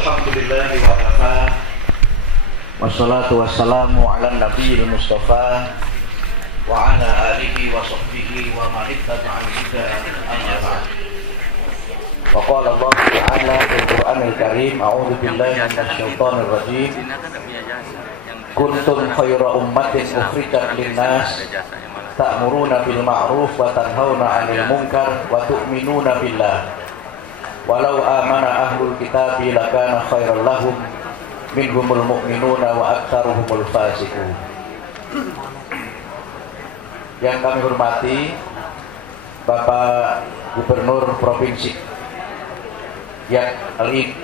Alhamdulillahi wa kafa. Wassalatu wassalamu ala nabiyil mustafa wa ala alihi wa sahbihi wa man ittaba'a huda amma ba'd. Wa qala Allah ta'ala fil Qur'anil Karim, a'udzu billahi minasy syaithanir rajim. Kuntum khayra ummatin ukhrijat lin-nas ta'muruna bil ma'ruf wa tanhauna 'anil munkar wa tu'minuna billah. Walau amana ahlul kitabi lakana khairal lahum minhumul mu'minuna wa aktsaruhumul fasiqun. Yang kami hormati Bapak Gubernur Provinsi yang Ali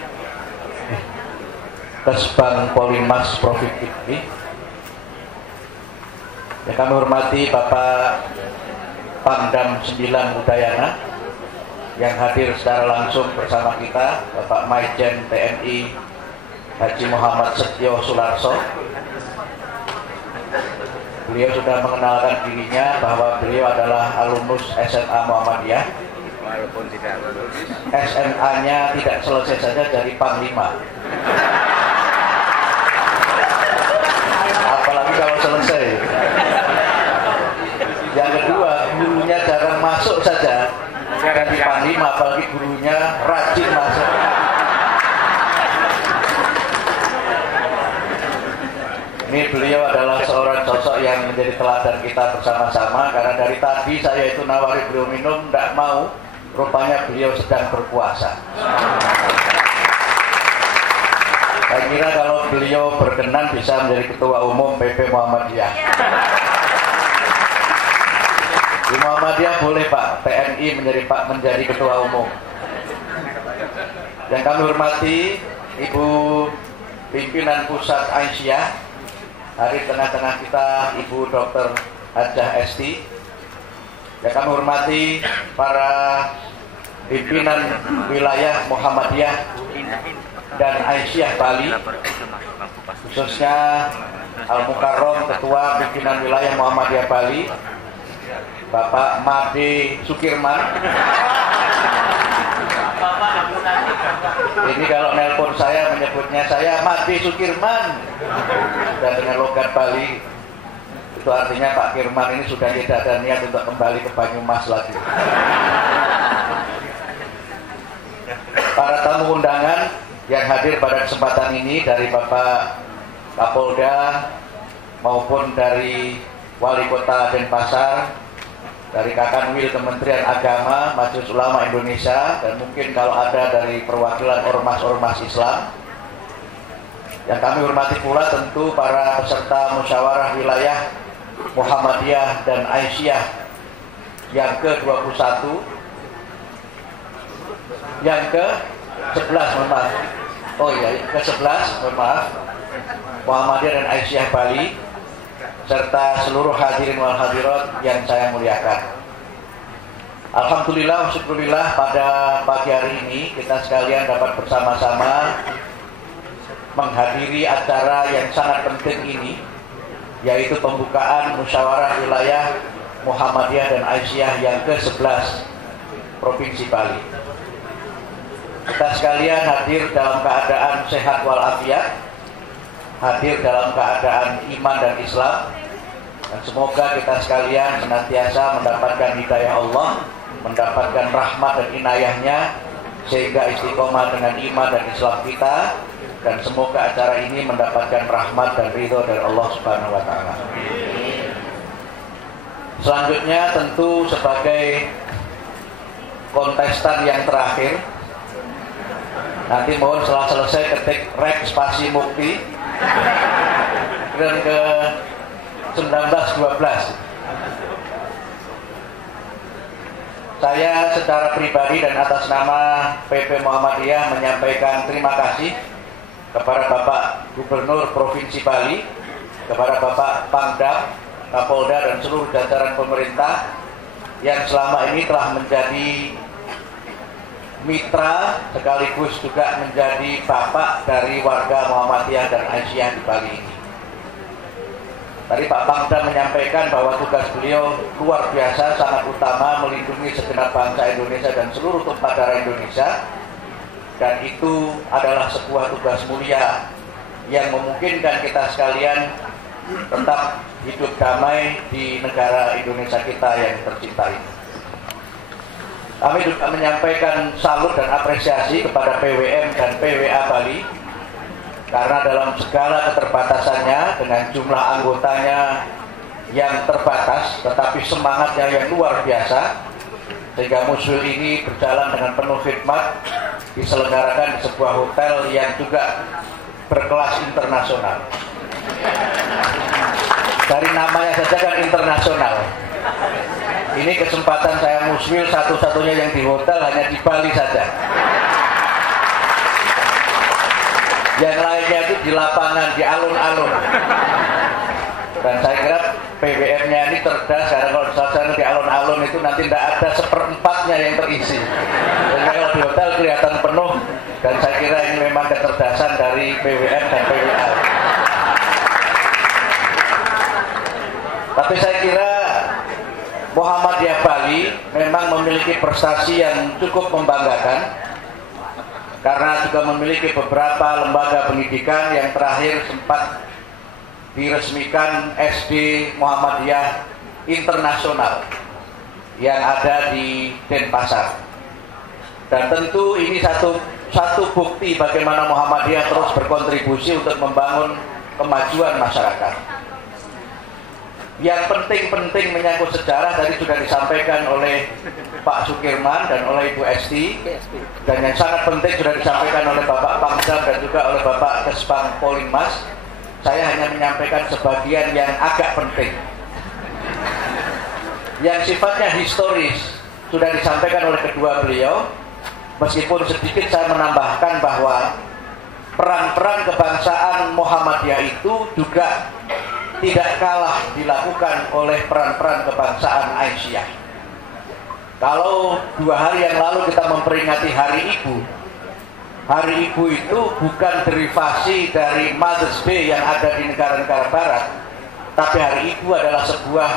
Kesbang Polimas Provinsi ini, yang kami hormati Bapak Pangdam 9 Udayana yang hadir secara langsung bersama kita, Bapak Maijen TNI Haji Muhammad Setio Sularso. Beliau sudah mengenalkan dirinya bahwa beliau adalah alumnus SMA Muhammadiyah. Walaupun tidak lulus, SMA-nya tidak selesai saja dari Panglima. Apalagi kalau selesai. Yang kedua, gurunya jarang masuk saja. Dari Panglima, apalagi gurunya rajin masuk. Ini beliau adalah seorang sosok yang menjadi teladan kita bersama-sama, karena dari tadi saya itu nawari beliau minum, tidak mau. Rupanya beliau sedang berpuasa. Saya kira kalau beliau berkenan bisa menjadi ketua umum PP Muhammadiyah. Di Muhammadiyah boleh Pak, TNI menjadi ketua umum. Yang kami hormati Ibu Pimpinan Pusat Aisyah, hari tengah-tengah kita Ibu Dr. Hajah Esti. Yang kami hormati para pimpinan wilayah Muhammadiyah dan Aisyah Bali, khususnya Al-Mukarrom Ketua Pimpinan Wilayah Muhammadiyah Bali, Bapak Made Sukirman. Ini kalau nelpon saya menyebutnya saya Made Sukirman, dan dengan logat Bali itu artinya Pak Kirman ini sudah tidak ada niat untuk kembali ke Banyumas lagi. Para tamu undangan yang hadir pada kesempatan ini dari Bapak Kapolda maupun dari Wali Kota Denpasar, dari Kakanwil Kementerian Agama, Majelis Ulama Indonesia, dan mungkin kalau ada dari perwakilan ormas-ormas Islam. Yang kami hormati pula tentu para peserta musyawarah wilayah Muhammadiyah dan Aisyah yang ke-21, yang ke-11, mohon maaf. Oh iya, ke-11, mohon maaf. Muhammadiyah dan Aisyah Bali, serta seluruh hadirin wal hadirat yang saya muliakan. Alhamdulillah, syukurillah, pada pagi hari ini kita sekalian dapat bersama-sama menghadiri acara yang sangat penting ini, yaitu pembukaan musyawarah wilayah Muhammadiyah dan Aisyah yang ke-11 Provinsi Bali. Kita sekalian hadir dalam keadaan sehat walafiat, hadir dalam keadaan iman dan Islam, dan semoga kita sekalian senantiasa mendapatkan hidayah Allah, mendapatkan rahmat dan inayahnya, sehingga istiqomah dengan iman dan Islam kita, dan semoga acara ini mendapatkan rahmat dan ridho dari Allah Subhanahu wa Ta'ala. Selanjutnya tentu sebagai kontestan yang terakhir, nanti mohon setelah selesai ketik rek spasi mukti dan ke 1912. Saya secara pribadi dan atas nama PP Muhammadiyah menyampaikan terima kasih kepada Bapak Gubernur Provinsi Bali, kepada Bapak Pangdam, Kapolda, dan seluruh jajaran pemerintah yang selama ini telah menjadi mitra sekaligus juga menjadi bapak dari warga Muhammadiyah dan Aisyah di Bali ini. Tadi Pak Pangdam menyampaikan bahwa tugas beliau luar biasa, sangat utama, melindungi segenap bangsa Indonesia dan seluruh tumpah darah Indonesia. dan itu adalah sebuah tugas mulia yang memungkinkan kita sekalian tetap hidup damai di negara Indonesia kita yang tercinta ini. Kami juga menyampaikan salut dan apresiasi kepada PWM dan PWA Bali karena dalam segala keterbatasannya dengan jumlah anggotanya yang terbatas tetapi semangatnya yang luar biasa, sehingga Muswil ini berjalan dengan penuh khidmat, diselenggarakan di sebuah hotel yang juga berkelas internasional. Dari namanya saja kan internasional. Ini kesempatan saya Muswil satu-satunya yang di hotel hanya di Bali saja. Yang lainnya itu di lapangan, di alun-alun. Dan saya kira PWM-nya ini cerdas, karena kalau suasana di alun-alun itu nanti tidak ada seperempatnya yang terisi. Dan kalau di hotel kelihatan penuh, dan saya kira ini memang kecerdasan dari PWM dan PWA. Tapi saya kira Muhammadiyah Bali memang memiliki prestasi yang cukup membanggakan, karena juga memiliki beberapa lembaga pendidikan yang terakhir sempat diresmikan SD Muhammadiyah Internasional yang ada di Denpasar. Dan tentu ini satu bukti bagaimana Muhammadiyah terus berkontribusi untuk membangun kemajuan masyarakat. Yang penting-penting menyangkut sejarah tadi sudah disampaikan oleh Pak Sukirman dan oleh Ibu Esti, dan yang sangat penting sudah disampaikan oleh Bapak Pangdam dan juga oleh Bapak Kesbang Polingmas. Saya hanya menyampaikan sebagian yang agak penting. Yang sifatnya historis sudah disampaikan oleh kedua beliau, meskipun sedikit saya menambahkan bahwa peran-peran kebangsaan Muhammadiyah itu juga tidak kalah dilakukan oleh peran-peran kebangsaan Aisyah. Kalau 2 hari yang lalu kita memperingati Hari Ibu, Hari Ibu itu bukan derivasi dari Mother's Day yang ada di negara-negara barat, tapi Hari Ibu adalah sebuah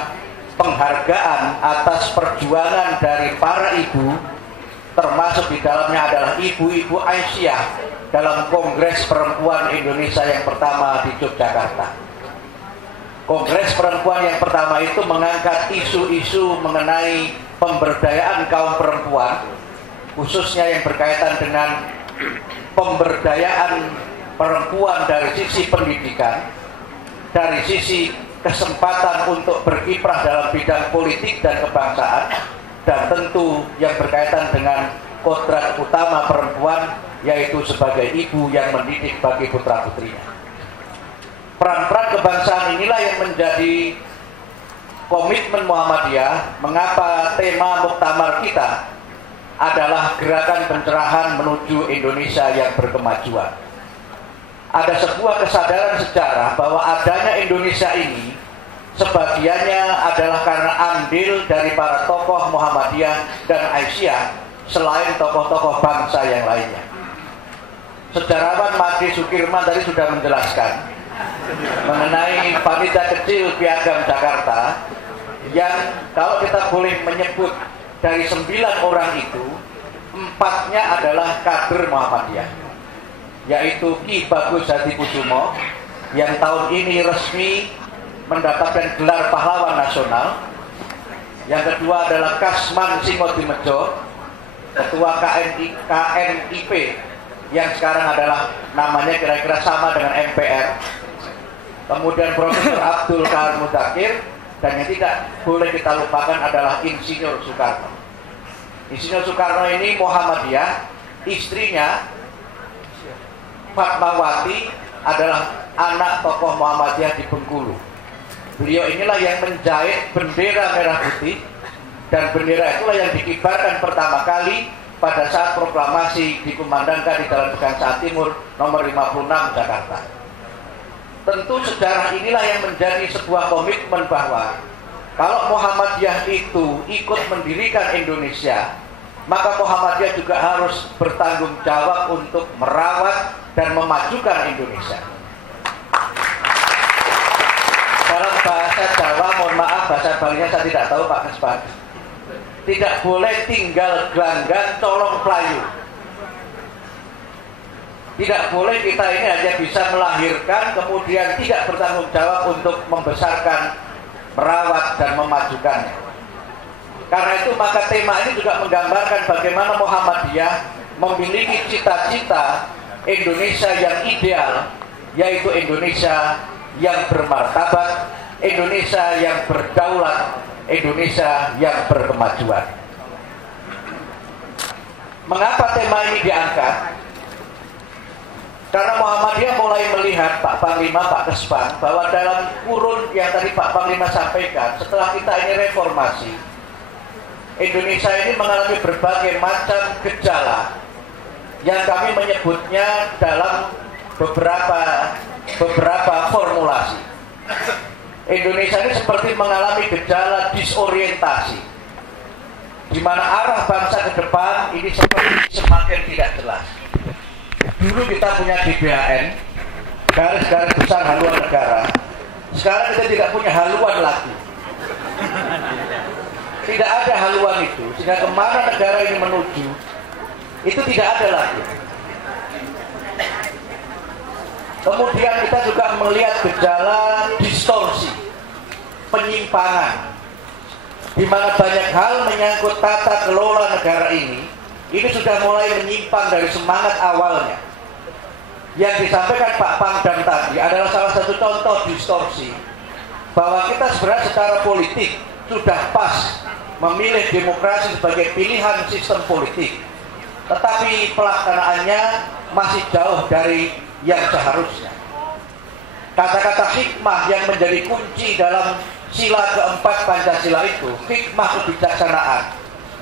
penghargaan atas perjuangan dari para ibu, termasuk di dalamnya adalah ibu-ibu Aisyah dalam Kongres Perempuan Indonesia yang pertama di Yogyakarta. Kongres Perempuan yang pertama itu mengangkat isu-isu mengenai pemberdayaan kaum perempuan, khususnya yang berkaitan dengan pemberdayaan perempuan dari sisi pendidikan, dari sisi kesempatan untuk berkiprah dalam bidang politik dan kebangsaan, dan tentu yang berkaitan dengan kodrat utama perempuan, yaitu sebagai ibu yang mendidik bagi putra-putrinya. Peran-peran kebangsaan inilah yang menjadi komitmen Muhammadiyah. Mengapa tema muktamar kita adalah gerakan pencerahan menuju Indonesia yang berkemajuan. Ada sebuah kesadaran sejarah bahwa adanya Indonesia ini sebagiannya adalah karena andil dari para tokoh Muhammadiyah dan Aisyah selain tokoh-tokoh bangsa yang lainnya. Sejarawan Made Sukirman tadi sudah menjelaskan mengenai panitia kecil Piagam Jakarta yang kalau kita boleh menyebut dari 9 orang itu 4-nya adalah kader Muhammadiyah, yaitu Ki Bagus Hadikusumo yang tahun ini resmi mendapatkan gelar pahlawan nasional. Yang kedua adalah Kasman Singodimejo, ketua KNIP yang sekarang adalah namanya kira-kira sama dengan MPR. Kemudian Profesor Abdul Kahar Mudakir, dan yang tidak boleh kita lupakan adalah Insinyur Soekarno. Insinyur Soekarno ini Muhammadiyah, istrinya Fatmawati adalah anak tokoh Muhammadiyah di Bengkulu. Beliau inilah yang menjahit bendera merah putih, dan bendera itulah yang dikibarkan pertama kali pada saat proklamasi dikumandangkan di Jalan Pegangsaan Timur nomor 56 Jakarta. Tentu sejarah inilah yang menjadi sebuah komitmen bahwa kalau Muhammadiyah itu ikut mendirikan Indonesia, maka Muhammadiyah juga harus bertanggung jawab untuk merawat dan memajukan Indonesia. Dalam bahasa Jawa, mohon maaf bahasa Balinya saya tidak tahu Pak Kesbang, tidak boleh tinggal gelanggang colong pelayu. Tidak boleh kita ini hanya bisa melahirkan kemudian tidak bertanggung jawab untuk membesarkan, merawat dan memajukannya. Karena itu maka tema ini juga menggambarkan bagaimana Muhammadiyah memiliki cita-cita Indonesia yang ideal, yaitu Indonesia yang bermartabat, Indonesia yang berdaulat, Indonesia yang berkemajuan. Mengapa tema ini diangkat? Karena Muhammadiyah mulai melihat Pak Panglima, Pak Kesbang, bahwa dalam kurun yang tadi Pak Panglima sampaikan, setelah kita ini reformasi, Indonesia ini mengalami berbagai macam gejala yang kami menyebutnya dalam beberapa formulasi. Indonesia ini seperti mengalami gejala disorientasi, di mana arah bangsa ke depan ini seperti semakin tidak jelas. Dulu kita punya GBHN, garis-garis besar haluan negara. Sekarang kita tidak punya haluan lagi. Tidak ada haluan itu, sehingga kemana negara ini menuju, itu tidak ada lagi. Kemudian kita juga melihat gejala distorsi, penyimpangan, di mana banyak hal menyangkut tata kelola negara ini sudah mulai menyimpang dari semangat awalnya. Yang disampaikan Pak Pangdam tadi adalah salah satu contoh distorsi, bahwa kita sebenarnya secara politik sudah pas memilih demokrasi sebagai pilihan sistem politik, tetapi pelaksanaannya masih jauh dari yang seharusnya. Kata-kata hikmah yang menjadi kunci dalam sila keempat Pancasila itu, hikmah kebijaksanaan,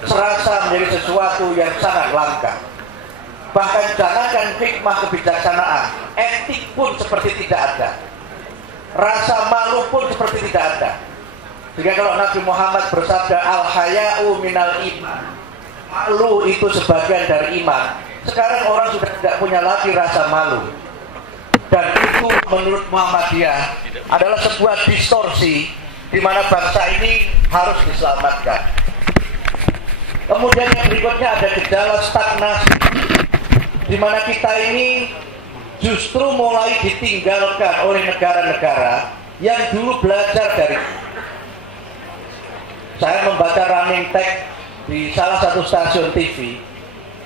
serasa menjadi sesuatu yang sangat langka. Bahkan jangankan hikmah kebijaksanaan, etik pun seperti tidak ada, rasa malu pun seperti tidak ada. Sehingga kalau Nabi Muhammad bersabda al-haya'u minal iman, malu itu sebagian dari iman, sekarang orang sudah tidak punya lagi rasa malu. Dan itu menurut Muhammadiyah adalah sebuah distorsi di mana bangsa ini harus diselamatkan. Kemudian yang berikutnya ada gejala stagnasi, di mana kita ini justru mulai ditinggalkan oleh negara-negara yang dulu belajar dari. Saya membaca running text di salah satu stasiun TV,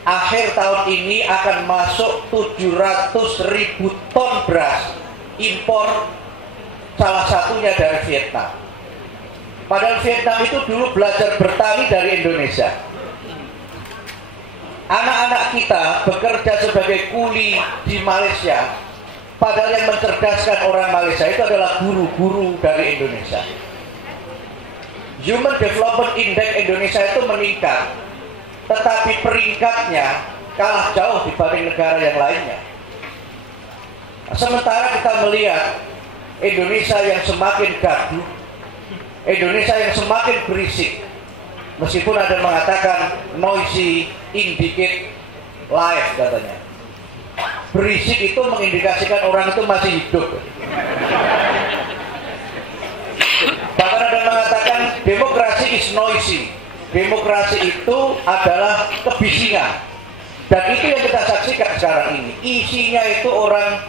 akhir tahun ini akan masuk 700.000 ton beras impor, salah satunya dari Vietnam. Padahal Vietnam itu dulu belajar bertani dari Indonesia. Anak-anak kita bekerja sebagai kuli di Malaysia, padahal yang mencerdaskan orang Malaysia itu adalah guru-guru dari Indonesia. Human Development Index Indonesia itu meningkat, tetapi peringkatnya kalah jauh dibanding negara yang lainnya. Sementara kita melihat Indonesia yang semakin gaduh, Indonesia yang semakin berisik, meskipun ada yang mengatakan noisy indicate life katanya. Berisik itu mengindikasikan orang itu masih hidup. Bahkan ada yang mengatakan demokrasi is noisy. Demokrasi itu adalah kebisingan. Dan itu yang kita saksikan sekarang ini. Isinya itu orang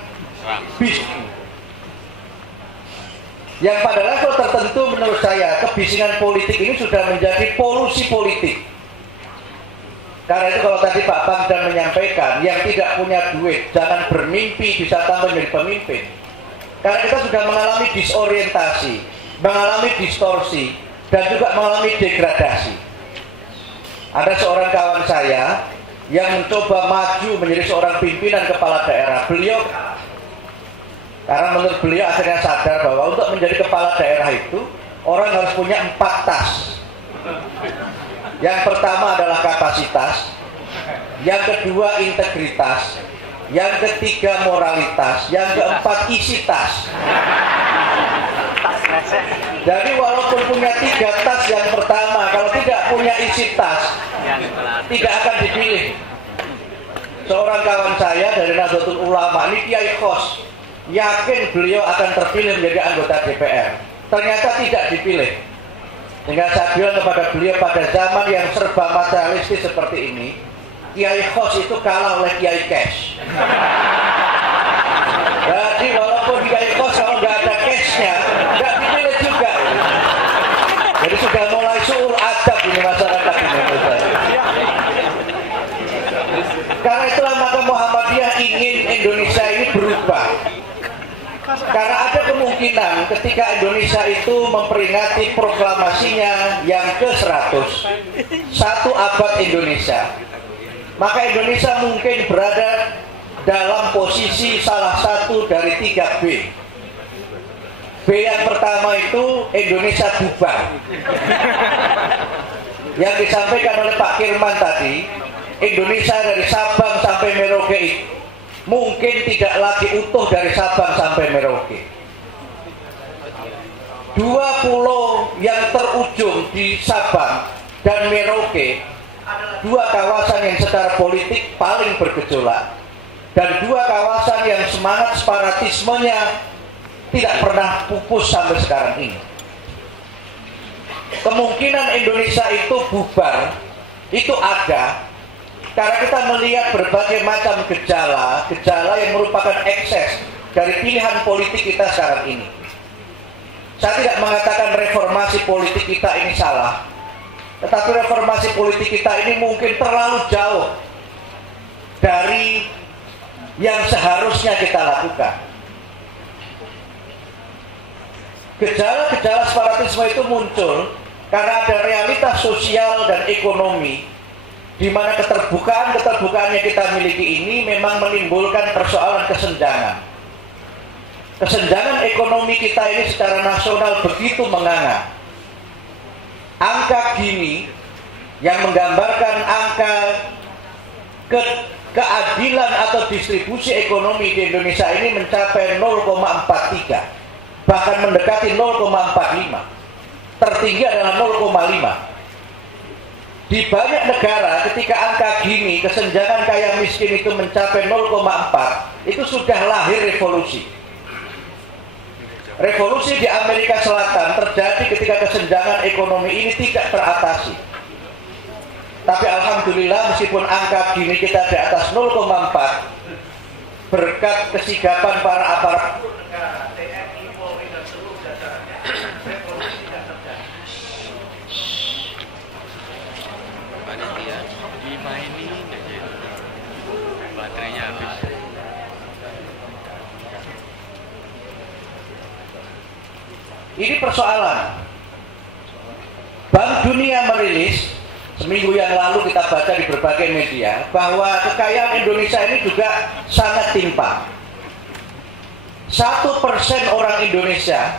bising. Yang pada level tertentu menurut saya kebisingan politik ini sudah menjadi polusi politik. Karena itu kalau tadi Pak Pangdam menyampaikan, yang tidak punya duit jangan bermimpi bisa tampil menjadi pemimpin. Karena kita sudah mengalami disorientasi, mengalami distorsi, dan juga mengalami degradasi. Ada seorang kawan saya yang mencoba maju menjadi seorang pimpinan kepala daerah. Beliau, karena menurut beliau akhirnya sadar bahwa untuk menjadi kepala daerah itu orang harus punya 4 tas. Yang pertama adalah kapasitas, yang kedua integritas, yang ketiga moralitas, yang keempat isi tas. Jadi walaupun punya 3 tas yang pertama, kalau tidak punya isi tas, tidak akan dipilih. Seorang kawan saya dari Nahdlatul Ulama, ini Kiai Khos, yakin beliau akan terpilih menjadi anggota DPR. Ternyata tidak dipilih. Sehingga saya bilang kepada beliau, pada zaman yang serba materialistis seperti ini, Kiai Khos itu kalah oleh Kiai Cash. Jadi walaupun Kiai Khos kalau nggak ada cashnya, nggak dipilih juga. Jadi sudah mulai suul adab ini masyarakat ini. Karena itulah maka Muhammadiyah ingin Indonesia ini berubah. Karena ada kemungkinan ketika Indonesia itu memperingati proklamasinya yang ke-100, 1 abad Indonesia, maka Indonesia mungkin berada dalam posisi salah satu dari 3 B. B yang pertama itu Indonesia bubar. Yang disampaikan oleh Pak Kirman tadi, Indonesia dari Sabang sampai Merauke mungkin tidak lagi utuh dari Sabang sampai Merauke. 2 pulau yang terujung di Sabang dan Merauke adalah 2 kawasan yang secara politik paling bergejolak dan 2 kawasan yang semangat separatismenya tidak pernah pupus sampai sekarang ini. Kemungkinan Indonesia itu bubar itu ada karena kita melihat berbagai macam gejala yang merupakan ekses dari pilihan politik kita sekarang ini. Saya tidak mengatakan reformasi politik kita ini salah, tetapi reformasi politik kita ini mungkin terlalu jauh dari yang seharusnya kita lakukan. Gejala-gejala separatisme itu muncul karena ada realitas sosial dan ekonomi di mana keterbukaan yang kita miliki ini memang menimbulkan persoalan kesenjangan. Kesenjangan ekonomi kita ini secara nasional begitu menganga. Angka Gini yang menggambarkan angka keadilan atau distribusi ekonomi di Indonesia ini mencapai 0,43. Bahkan mendekati 0,45. Tertinggi adalah 0,5. Di banyak negara ketika angka Gini kesenjangan kaya miskin itu mencapai 0,4, itu sudah lahir revolusi. Revolusi di Amerika Selatan terjadi ketika kesenjangan ekonomi ini tidak teratasi. Tapi alhamdulillah meskipun angka Gini kita di atas 0,4, berkat kesigapan para aparatur negara, TNI, Polri dan seluruh jajarannya, revolusi tidak terjadi. Panitia lima ini baterainya habis. Ini persoalan. Bank Dunia merilis seminggu yang lalu, kita baca di berbagai media, bahwa kekayaan Indonesia ini juga sangat timpang. 1% orang Indonesia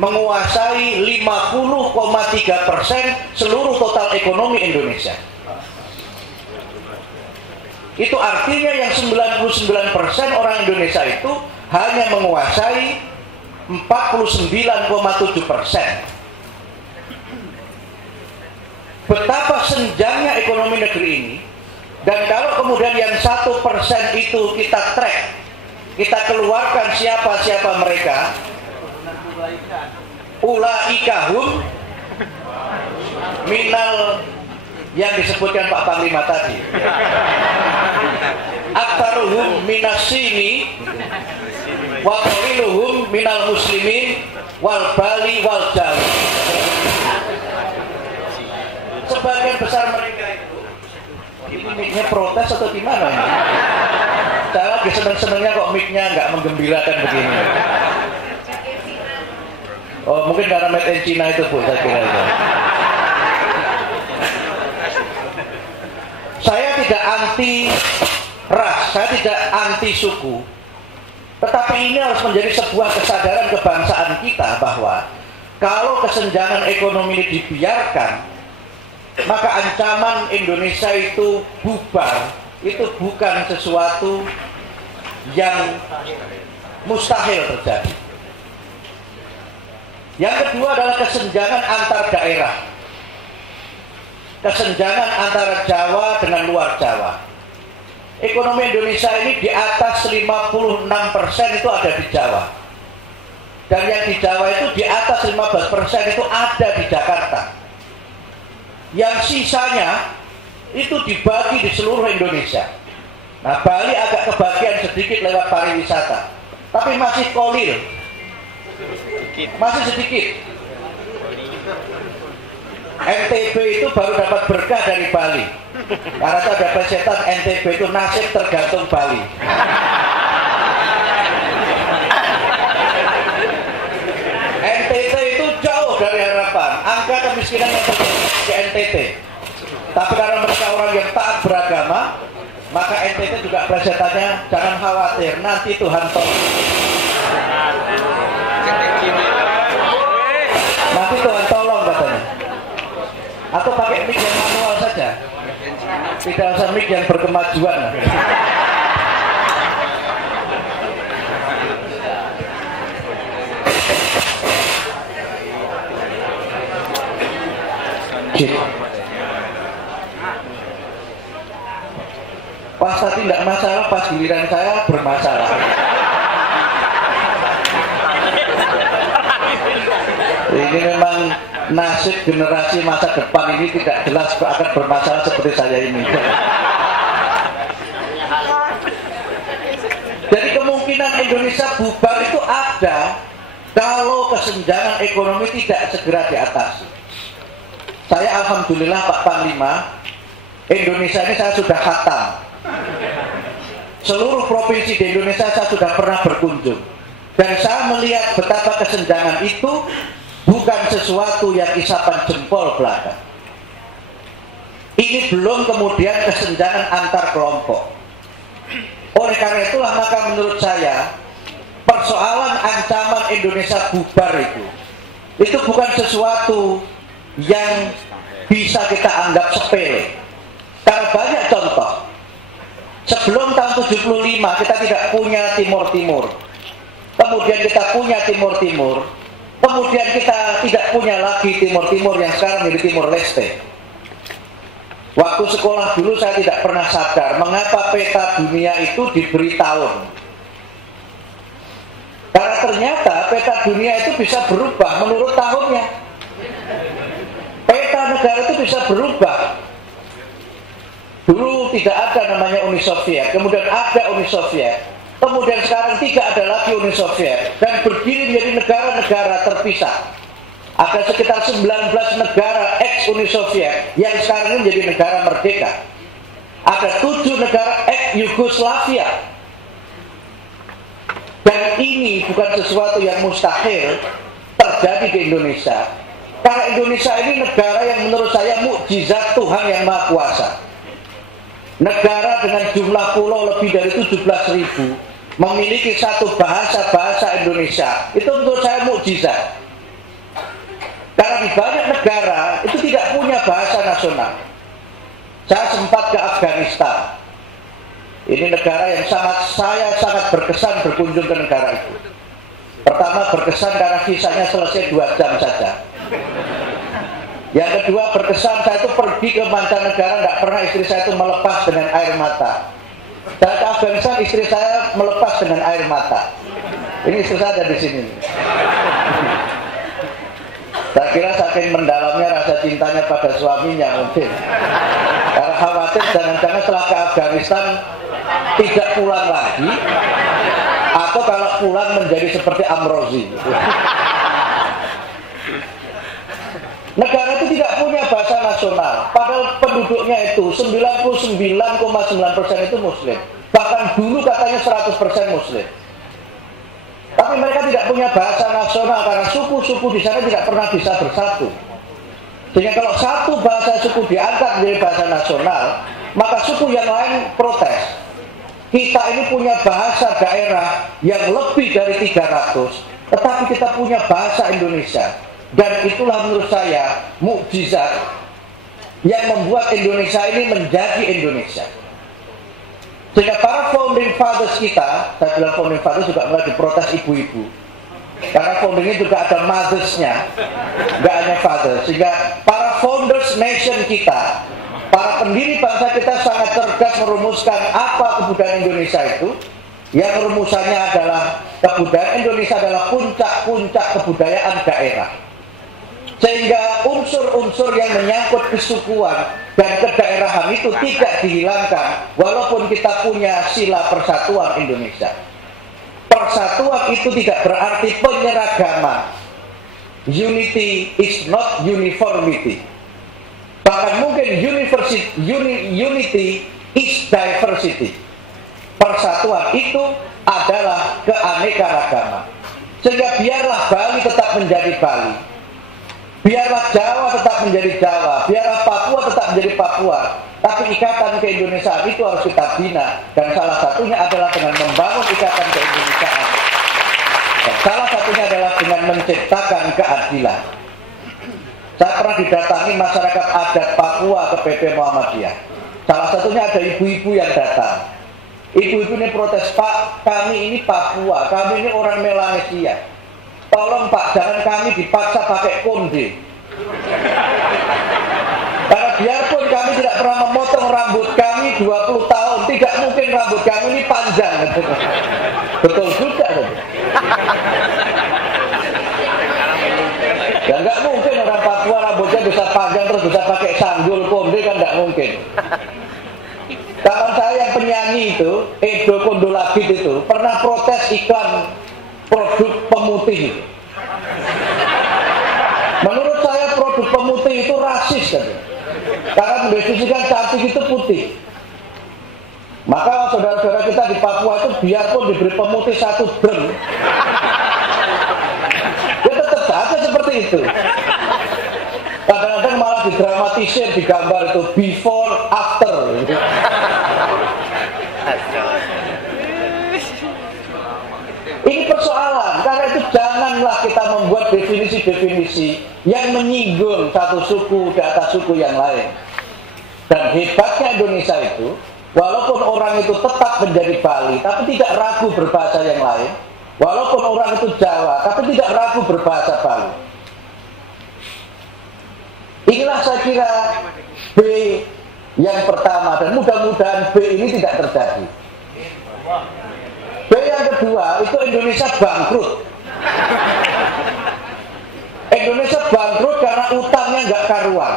menguasai 50,3% seluruh total ekonomi Indonesia. Itu artinya yang 99% orang Indonesia itu hanya menguasai 49,7%. Betapa senjangnya ekonomi negeri ini. Dan kalau kemudian yang 1% itu kita track, kita keluarkan siapa-siapa mereka, ulaikahum minal yang disebutkan Pak Panglima tadi, aktaruhum minasini wa qaliluhum minal muslimin wal bali wal jawi. Sebagian besar mereka itu, ini mic-nya protes atau gimana ini? Saya lagi seneng-senengnya kok mic-nya nggak menggembirakan begini. Oh, mungkin karena made in China itu, Bu, saya kira itu. Saya tidak anti ras, saya tidak anti suku. Tetapi ini harus menjadi sebuah kesadaran kebangsaan kita bahwa kalau kesenjangan ekonomi ini dibiarkan, maka ancaman Indonesia itu bubar, itu bukan sesuatu yang mustahil terjadi. Yang kedua adalah kesenjangan antar daerah. Kesenjangan antara Jawa dengan luar Jawa. Ekonomi Indonesia ini di atas 56% itu ada di Jawa. Dan yang di Jawa itu di atas 15% itu ada di Jakarta. Yang sisanya itu dibagi di seluruh Indonesia. Nah, Bali agak kebagian sedikit lewat pariwisata, tapi masih kolil, masih sedikit. NTB itu baru dapat berkah dari Bali, karena itu ada pesetan NTB itu nasib tergantung Bali. NTT itu jauh dari harapan, angka kemiskinan yang terjadi di NTT. Tapi karena mereka orang yang taat beragama, maka NTT juga presetannya jangan khawatir, nanti Tuhan tolong. Nanti Tuhan tolong katanya. Atau pakai mic yang manual saja, tidak usah mic yang berkemajuan. Pas tadi tidak masalah, pas giliran saya bermasalah. Ini memang nasib generasi masa depan ini tidak jelas akan bermasalah seperti saya ini. Jadi kemungkinan Indonesia bubar itu ada kalau kesenjangan ekonomi tidak segera diatasi. Saya alhamdulillah Pak Panglima, Indonesia ini saya sudah khatam. Seluruh provinsi di Indonesia saya sudah pernah berkunjung. Dan saya melihat betapa kesenjangan itu bukan sesuatu yang isapan jempol belaka. Ini belum kemudian kesenjangan antar kelompok. Oleh karena itulah maka menurut saya persoalan ancaman Indonesia bubar itu bukan sesuatu yang bisa kita anggap sepele. Karena banyak contoh. Sebelum tahun 75 kita tidak punya Timur Timur. Kemudian kita punya Timur Timur. Kemudian kita tidak punya lagi Timur Timur yang sekarang menjadi Timur Leste. Waktu sekolah dulu saya tidak pernah sadar mengapa peta dunia itu diberi tahun. Karena ternyata peta dunia itu bisa berubah menurut tahunnya. Peta negara itu bisa berubah. Dulu tidak ada namanya Uni Soviet, kemudian ada Uni Soviet, kemudian sekarang tidak ada lagi Uni Soviet, dan berdiri menjadi negara-negara terpisah. Ada sekitar 19 negara ex-Uni Soviet yang sekarang ini menjadi negara merdeka. Ada 7 negara ex-Yugoslavia. Dan ini bukan sesuatu yang mustahil terjadi di Indonesia. Karena Indonesia ini negara yang menurut saya mukjizat Tuhan yang Maha Kuasa. Negara dengan jumlah pulau lebih dari 17.000 memiliki satu bahasa Indonesia. Itu menurut saya mukjizat. Karena di banyak negara itu tidak punya bahasa nasional. Saya sempat ke Afghanistan. Ini negara yang saya sangat berkesan berkunjung ke negara itu. Pertama berkesan karena visanya selesai 2 jam saja. Yang kedua berkesan saya itu pergi ke mancanegara, tidak pernah istri saya itu melepas dengan air mata. Saya ke Afghanistan, istri saya melepas dengan air mata. Ini istri saya ada di sini. Saya kira saking mendalamnya rasa cintanya pada suaminya mungkin. Karena khawatir jangan-jangan setelah ke Afghanistan tidak pulang lagi, atau kalau pulang menjadi seperti Amrozi. Negara itu tidak punya bahasa nasional, padahal penduduknya itu 99,9% itu Muslim. Bahkan dulu katanya 100% Muslim. Tapi mereka tidak punya bahasa nasional karena suku-suku di sana tidak pernah bisa bersatu. Sehingga kalau satu bahasa suku diangkat menjadi bahasa nasional, maka suku yang lain protes. Kita ini punya bahasa daerah yang lebih dari 300, tetapi kita punya bahasa Indonesia. Dan itulah menurut saya mukjizat yang membuat Indonesia ini menjadi Indonesia. Sehingga para founding fathers kita, saya bilang founding fathers juga mulai diprotes ibu-ibu. Karena foundingnya juga ada mothers-nya, nggak hanya fathers. Sehingga para founders nation kita, para pendiri bangsa kita sangat cerdas merumuskan apa kebudayaan Indonesia itu. Yang rumusannya adalah kebudayaan Indonesia adalah puncak-puncak kebudayaan daerah. sehingga unsur-unsur yang menyangkut kesukuan dan kedaerahan itu tidak dihilangkan walaupun kita punya sila persatuan Indonesia. Persatuan itu tidak berarti penyeragaman. Unity is not uniformity. Bahkan mungkin unity is diversity. Persatuan itu adalah keanekaragaman. Sehingga biarlah Bali tetap menjadi Bali, biarlah Jawa tetap menjadi Jawa, biarlah Papua tetap menjadi Papua, tapi ikatan keindonesiaan itu harus kita bina, dan salah satunya adalah dengan membangun ikatan keindonesiaan, dan salah satunya adalah dengan menciptakan keadilan. Saya pernah didatangi masyarakat adat Papua ke PP Muhammadiyah. Salah satunya ada ibu-ibu yang datang. Ibu-ibu ini protes, Pak, kami ini Papua, kami ini orang Melanesia. Tolong Pak, jangan kami dipaksa pakai konde. Karena biarpun kami tidak pernah memotong rambut kami 20 tahun, tidak mungkin rambut kami ini panjang. Betul juga. Ya nggak mungkin orang Papua rambutnya bisa panjang terus bisa pakai sanggul konde, kan nggak mungkin. Kawan saya yang penyanyi itu, Edo Kondolagit itu, pernah protes iklan produk pemutih. Menurut saya produk pemutih itu rasis, kan? Karena mendefinisikan cantik itu putih. Maka saudara-saudara kita di Papua itu biarpun diberi pemutih 1 gram, ya tetap saja seperti itu. Kadang-kadang malah didramatisir, digambar itu before, after. Ini persoalan, karena itu janganlah kita membuat definisi-definisi yang menyinggung satu suku di atas suku yang lain. Dan hebatnya Indonesia itu, walaupun orang itu tetap menjadi Bali, tapi tidak ragu berbahasa yang lain. Walaupun orang itu Jawa, tapi tidak ragu berbahasa Bali. Inilah saya kira B yang pertama, dan mudah-mudahan B ini tidak terjadi. B yang kedua, itu Indonesia bangkrut. Indonesia bangkrut karena utangnya nggak karuan.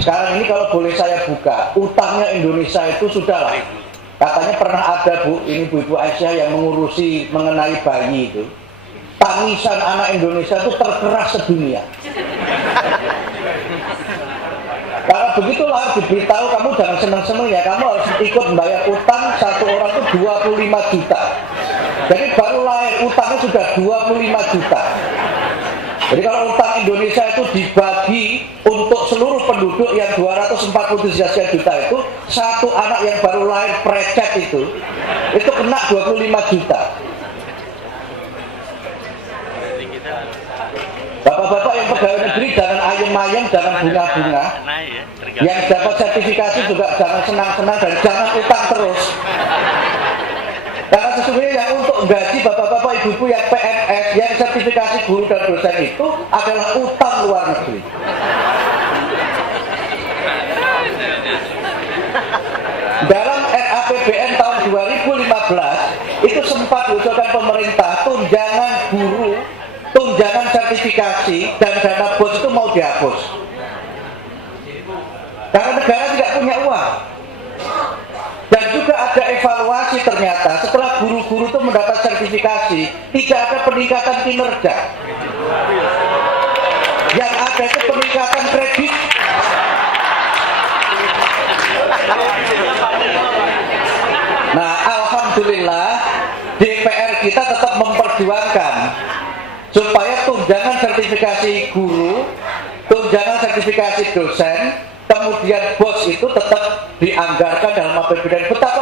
Sekarang ini kalau boleh saya buka, utangnya Indonesia itu sudahlah. Katanya pernah ada ini Bu Aisyah yang mengurusi mengenai bayi itu. Tangisan anak Indonesia itu terkeras sedunia. Karena begitulah diberitahu, kamu jangan senang-senang ya, kamu harus ikut membayar utang satu orang itu 25 juta. Jadi baru lahir utangnya sudah 25 juta. Jadi kalau utang Indonesia itu dibagi untuk seluruh penduduk yang 243 juta itu, satu anak yang baru lahir precet itu kena 25 juta. Bapak-bapak yang pegawai negeri jangan ayem-ayem, jangan bunga-bunga. Yang dapat sertifikasi juga jangan senang-senang dan jangan utang terus. Karena sesungguhnya yang untuk gaji bapak-bapak ibu-ibu yang PNS, yang sertifikasi guru dan dosen itu adalah utang luar negeri. Dalam RAPBN tahun 2015 itu sempat diusulkan pemerintah tunjangan guru, tunjangan sertifikasi dan dana bos itu mau dihapus. Karena negara tidak punya uang. Dan juga ada evaluasi ternyata setelah guru-guru itu mendapat sertifikasi tidak ada peningkatan kinerja. Yang ada itu peningkatan kredit. Nah, alhamdulillah DPR kita tetap memperjuangkan supaya tunjangan sertifikasi guru, tunjangan sertifikasi dosen, kemudian bos itu tetap dianggarkan dalam APBN. Betapa